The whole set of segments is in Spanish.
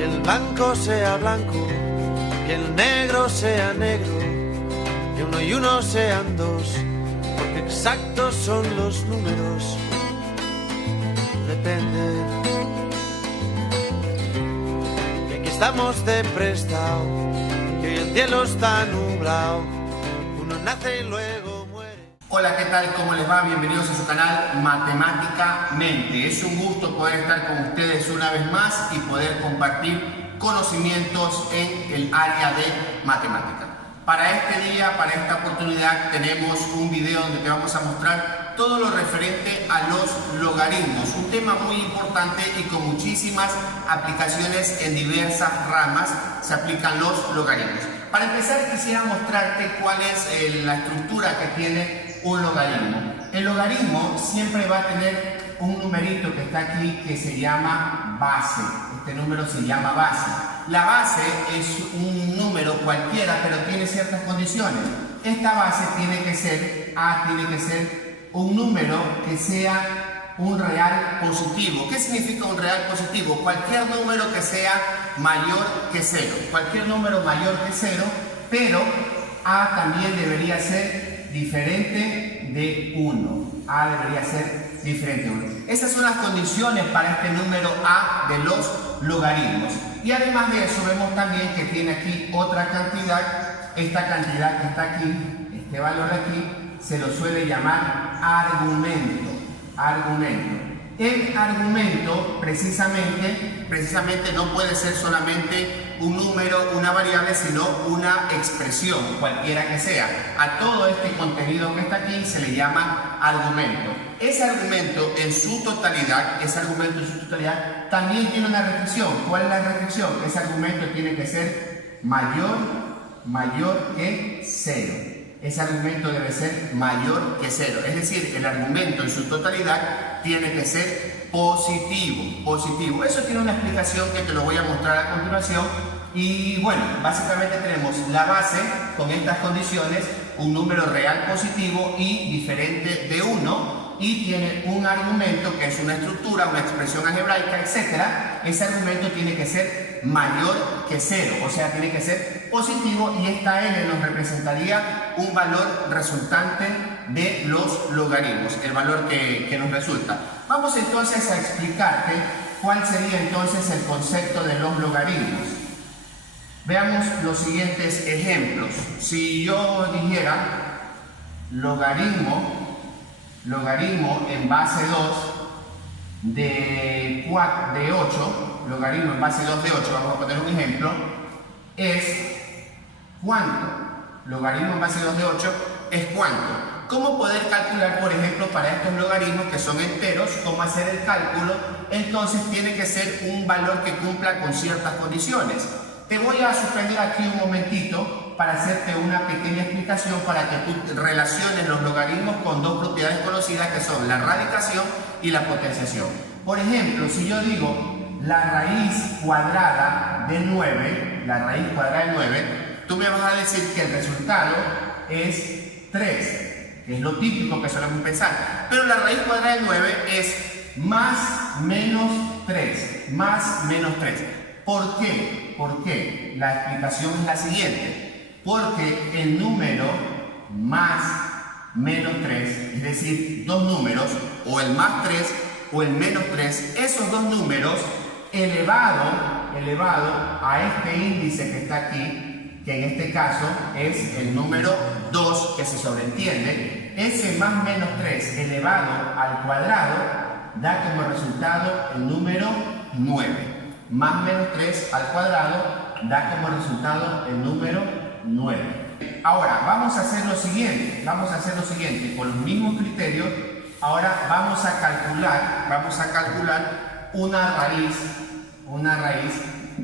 que el blanco sea blanco, que el negro sea negro, que uno y uno sean dos, porque exactos son los números. Depende, que aquí estamos de prestado, que el cielo está nublado, uno nace y luego muere. Hola, ¿qué tal? ¿Cómo les va? Bienvenidos a su canal Matemáticamente. Es un gusto poder estar con ustedes una vez más y poder compartir conocimientos en el área de matemática. Para este día, para esta oportunidad, tenemos un video donde te vamos a mostrar todo lo referente a los logaritmos, un tema muy importante y con muchísimas aplicaciones en diversas ramas se aplican los logaritmos. Para empezar, quisiera mostrarte cuál es la estructura que tiene un logaritmo. El logaritmo siempre va a tener un numerito que está aquí que se llama base. Este número se llama base. La base es un número cualquiera, pero tiene ciertas condiciones. Esta base tiene que ser un número que sea un real positivo. ¿Qué significa un real positivo? Cualquier número que sea mayor que 0. Cualquier número mayor que 0, pero A también debería ser diferente de 1. A debería ser diferente de 1. Esas son las condiciones para este número A de los logaritmos. Y además de eso vemos también que tiene aquí otra cantidad. Esta cantidad que está aquí, este valor de aquí, se lo suele llamar argumento. El argumento precisamente no puede ser solamente un número, una variable, sino una expresión, cualquiera que sea. A todo este contenido que está aquí se le llama argumento. Ese argumento en su totalidad, también tiene una restricción. ¿Cuál es la restricción? Ese argumento tiene que ser mayor que 0. Ese argumento debe ser mayor que 0. Es decir, el argumento en su totalidad tiene que ser positivo. Eso tiene una explicación que te lo voy a mostrar a continuación. Y bueno, básicamente tenemos la base con estas condiciones, un número real positivo y diferente de 1. Y tiene un argumento que es una estructura, una expresión algebraica, etc. Ese argumento tiene que ser mayor que 0, o sea, tiene que ser positivo, y esta n nos representaría un valor resultante de los logaritmos, el valor que nos resulta. Vamos entonces a explicarte cuál sería entonces el concepto de los logaritmos. Veamos los siguientes ejemplos. Si yo dijera logaritmo en base 2 de 8, logaritmo en base 2 de 8, vamos a poner un ejemplo, es ¿cuánto? Logaritmo en base 2 de 8 es ¿cuánto? ¿Cómo poder calcular, por ejemplo, para estos logaritmos que son enteros, cómo hacer el cálculo? Entonces tiene que ser un valor que cumpla con ciertas condiciones. Te voy a suspender aquí un momentito para hacerte una pequeña explicación para que tú relaciones los logaritmos con dos propiedades conocidas que son la radicación y la potenciación. Por ejemplo, si yo digo la raíz cuadrada de 9, tú me vas a decir que el resultado es 3, que es lo típico que solemos pensar. Pero la raíz cuadrada de 9 es más menos 3. ¿Por qué? La explicación es la siguiente. Porque el número más menos 3, es decir, dos números, o el más 3 o el menos 3, esos dos números elevado a este índice que está aquí, que en este caso es el número 2 que se sobreentiende, ese más menos 3 elevado al cuadrado da como resultado el número 9. Más menos 3 al cuadrado da como resultado el número 9. Ahora vamos a hacer lo siguiente, con los mismos criterios. Ahora vamos a calcular una raíz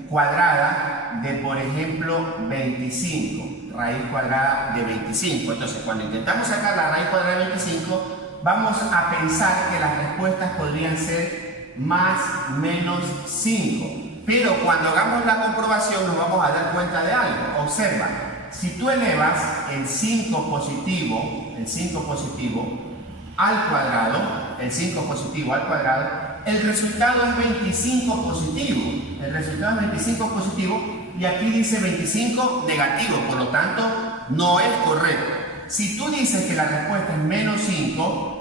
cuadrada de, por ejemplo, 25. Raíz cuadrada de 25. Entonces, cuando intentamos sacar la raíz cuadrada de 25, vamos a pensar que las respuestas podrían ser más menos 5. Pero cuando hagamos la comprobación nos vamos a dar cuenta de algo. Observa, si tú elevas el 5 positivo al cuadrado, El resultado es 25 positivo. El resultado es 25 positivo y aquí dice 25 negativo, por lo tanto no es correcto. Si tú dices que la respuesta es menos 5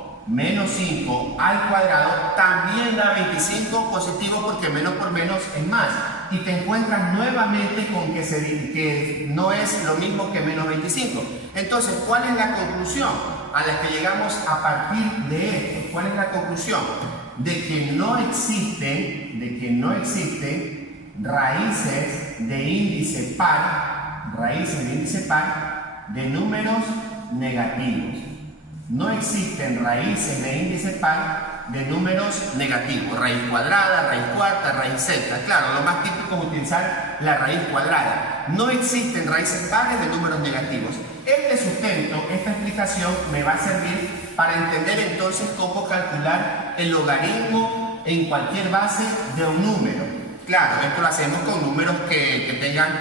al cuadrado, también da 25 positivo porque menos por menos es más. Y te encuentras nuevamente con que no es lo mismo que menos 25. Entonces, ¿cuál es la conclusión a la que llegamos a partir de esto? ¿Cuál es la conclusión? De que no existen raíces de índice par de números negativos. No existen raíces de índice par de números negativos. Raíz cuadrada, raíz cuarta, raíz sexta. Claro, lo más típico es utilizar la raíz cuadrada. No existen raíces pares de números negativos. Este sustento, esta explicación me va a servir para entender entonces cómo calcular el logaritmo en cualquier base de un número. Claro, esto lo hacemos con números que tengan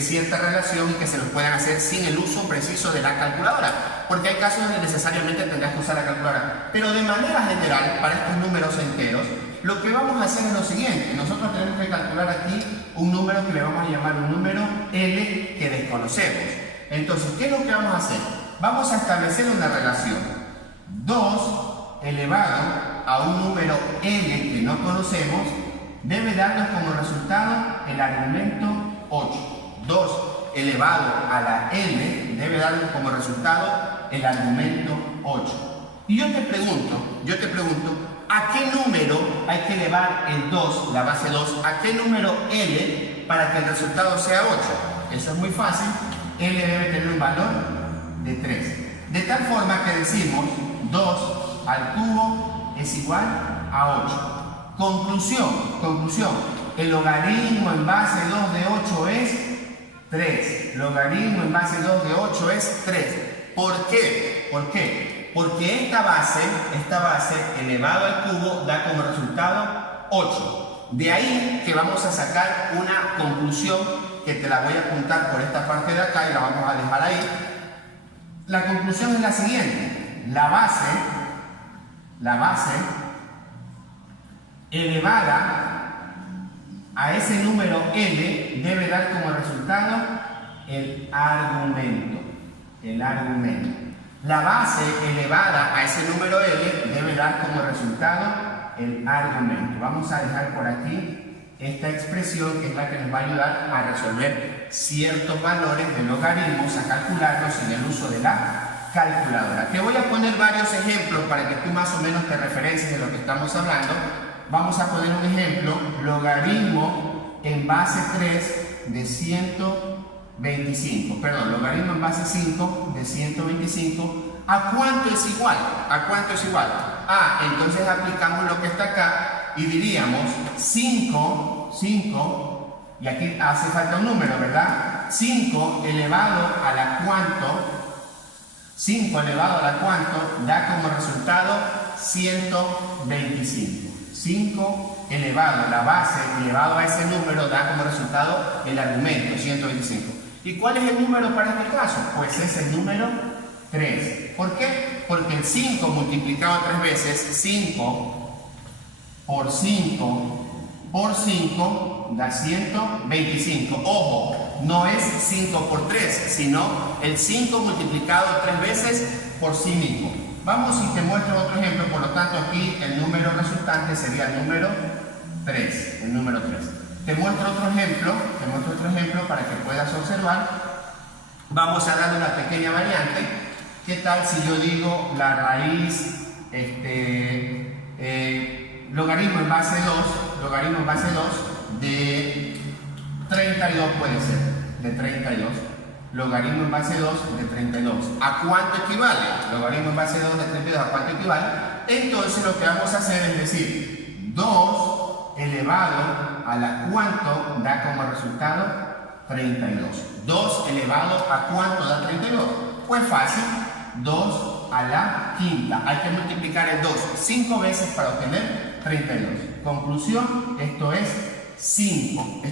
cierta relación y que se los puedan hacer sin el uso preciso de la calculadora, porque hay casos donde necesariamente tendrás que usar la calculadora. Pero de manera general, para estos números enteros, lo que vamos a hacer es lo siguiente. Nosotros tenemos que calcular aquí un número que le vamos a llamar un número L que desconocemos. Entonces, ¿qué es lo que vamos a hacer? Vamos a establecer una relación. 2 elevado a un número L que no conocemos debe darnos como resultado el argumento 8. 2 elevado a la L debe darnos como resultado el argumento 8. Y yo te pregunto, ¿a qué número hay que elevar el 2, la base 2? ¿A qué número L para que el resultado sea 8? Eso es muy fácil. L debe tener un valor de 3. De tal forma que decimos 2 al cubo es igual a 8. Conclusión. El logaritmo en base 2 de 8 es 3. Logaritmo en base 2 de 8 es 3. ¿Por qué? Porque esta base elevado al cubo da como resultado 8. De ahí que vamos a sacar una conclusión que te la voy a apuntar por esta parte de acá y la vamos a dejar ahí. La conclusión es la siguiente. La base elevada a ese número L debe dar como resultado el argumento. La base elevada a ese número L debe dar como resultado el argumento. Vamos a dejar por aquí esta expresión que es la que nos va a ayudar a resolver ciertos valores de logaritmos, a calcularlos sin el uso de la calculadora. Te voy a poner varios ejemplos para que tú más o menos te referencies de lo que estamos hablando. Vamos a poner un ejemplo: logaritmo en base 3 de 125. Perdón, logaritmo en base 5 de 125. ¿A cuánto es igual? Entonces aplicamos lo que está acá y diríamos 5, y aquí hace falta un número, ¿verdad? 5 elevado a la cuánto da como resultado 125. 5 elevado, la base elevado a ese número da como resultado el argumento 125. ¿Y cuál es el número para este caso? Pues es el número 3. ¿Por qué? Porque el 5 multiplicado 3 veces, 5 por 5 por 5 da 125. Ojo, no es 5 por 3, sino el 5 multiplicado 3 veces por sí mismo. Vamos y te muestro otro ejemplo. Por lo tanto, aquí el número resultante sería el número 3. Te muestro otro ejemplo para que puedas observar. Vamos a darle una pequeña variante. ¿Qué tal si yo digo la raíz, logaritmo en base 2 de 32 puede ser, de 32. Logaritmo en base 2 de 32. ¿A cuánto equivale? Logaritmo en base 2 de 32, ¿a cuánto equivale? Entonces lo que vamos a hacer es decir 2 elevado a la cuánto da como resultado 32. 2 elevado a cuánto da 32. Pues fácil, 2 a la quinta. Hay que multiplicar el 2 5 veces para obtener 32. Conclusión, esto es 5.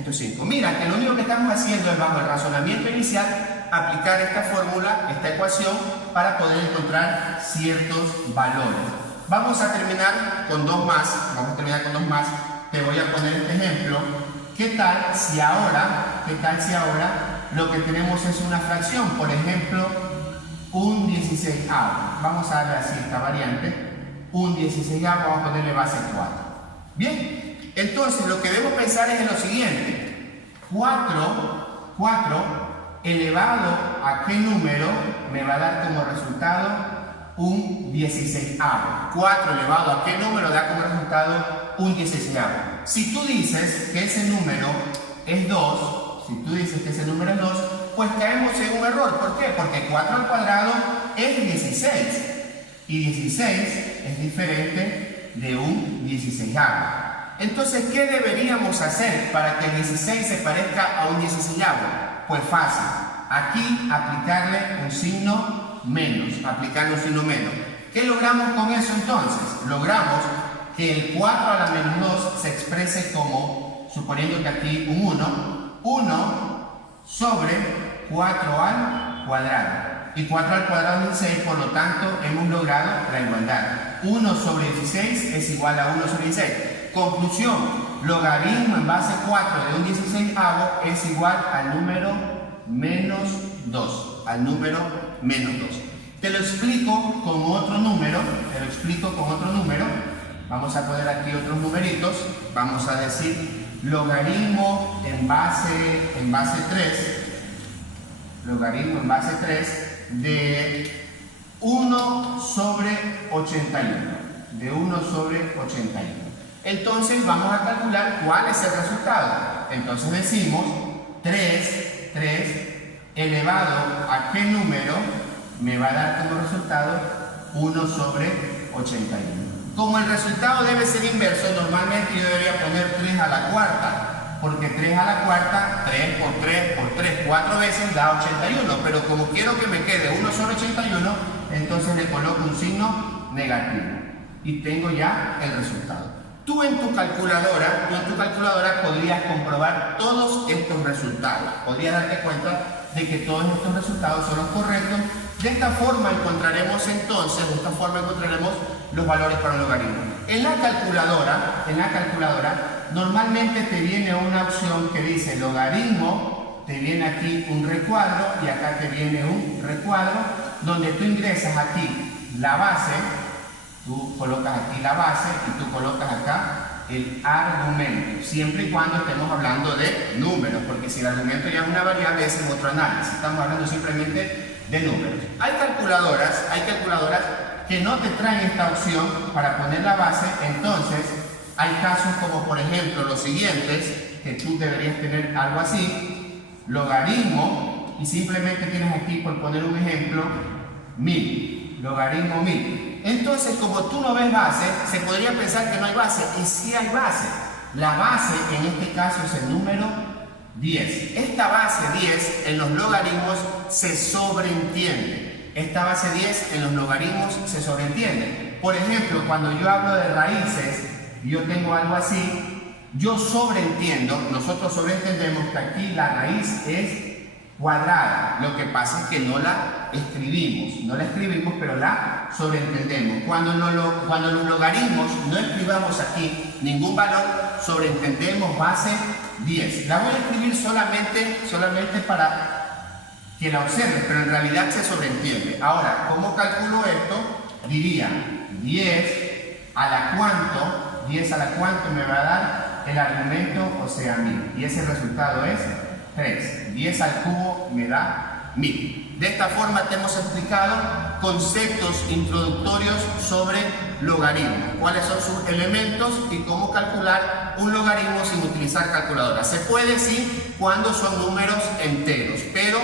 Mira, que lo único que estamos haciendo es, bajo el razonamiento inicial, aplicar esta fórmula, esta ecuación, para poder encontrar ciertos valores. Vamos a terminar con dos más. Te voy a poner este ejemplo. ¿Qué tal si ahora lo que tenemos es una fracción? Por ejemplo, un 16avo. Vamos a darle así esta variante. Un 16avo, vamos a ponerle base 4. Bien, entonces lo que debemos pensar es en lo siguiente. 4 elevado a qué número me va a dar como resultado un 16avo. 4 elevado a qué número da como resultado un 16avo. Si tú dices que ese número es 2, pues caemos en un error. ¿Por qué? Porque 4 al cuadrado es 16. Y 16 es diferente de un 16avo. Entonces, ¿qué deberíamos hacer para que el 16 se parezca a un 16avo? Pues fácil. Aquí aplicarle un signo menos. ¿Qué logramos con eso entonces? Logramos que el 4 a la menos 2 se exprese como, suponiendo que aquí un 1 sobre 4 al cuadrado. Y 4 al cuadrado es 16, por lo tanto hemos logrado la igualdad. 1 sobre 16 es igual a 1 sobre 16. Conclusión, logaritmo en base 4 de un 16avo es igual al número menos 2. Te lo explico con otro número. Vamos a poner aquí otros numeritos. Vamos a decir logaritmo en base 3 de 1 sobre 81. Entonces vamos a calcular cuál es el resultado. Entonces decimos 3 elevado a qué número me va a dar como resultado 1 sobre 81. Como el resultado debe ser inverso, normalmente yo debería poner 3 a la cuarta, porque 3 a la cuarta, 3 por 3 por 3, 4 veces da 81, pero como quiero que me quede 1 sobre 81, entonces le coloco un signo negativo y tengo ya el resultado. Tú en tu calculadora podrías comprobar todos estos resultados, podrías darte cuenta de que todos estos resultados son los correctos. De esta forma encontraremos los valores para un logaritmo. En la calculadora normalmente te viene una opción que dice logaritmo, te viene aquí un recuadro y acá te viene un recuadro donde tú ingresas aquí la base, tú colocas aquí la base y tú colocas acá el argumento, siempre y cuando estemos hablando de números, porque si el argumento ya es una variable es en otro análisis, estamos hablando simplemente de números. Hay calculadoras que no te traen esta opción para poner la base. Entonces hay casos como por ejemplo los siguientes, que tú deberías tener algo así, logaritmo, y simplemente tienes aquí, por poner un ejemplo, 1000, logaritmo 1000. Entonces, como tú no ves base, se podría pensar que no hay base, y sí hay base. La base en este caso es el número 10. Esta base 10 en los logaritmos se sobreentiende. Por ejemplo, cuando yo hablo de raíces, yo tengo algo así, nosotros sobreentendemos que aquí la raíz es cuadrada. Lo que pasa es que no la escribimos, pero la sobreentendemos. Cuando los logaritmos no escribamos aquí ningún valor, sobreentendemos base 10. La voy a escribir solamente para que la observes, pero en realidad se sobreentiende. Ahora, ¿cómo calculo esto? Diría 10 a la cuánto me va a dar el argumento, o sea 1000. Y ese resultado es 3. 10 al cubo me da 1000. De esta forma te hemos explicado conceptos introductorios sobre logaritmos, cuáles son sus elementos y cómo calcular un logaritmo sin utilizar calculadora. Se puede sí cuando son números enteros, pero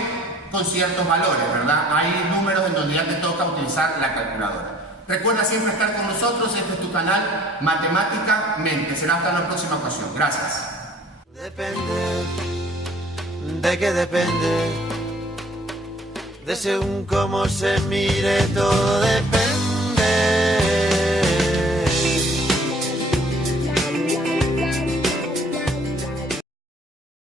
con ciertos valores, ¿verdad? Hay números en donde ya te toca utilizar la calculadora. Recuerda siempre estar con nosotros, este es tu canal Matemáticamente. Será hasta la próxima ocasión. Gracias. Depende, ¿de qué depende? De según cómo se mire todo depende.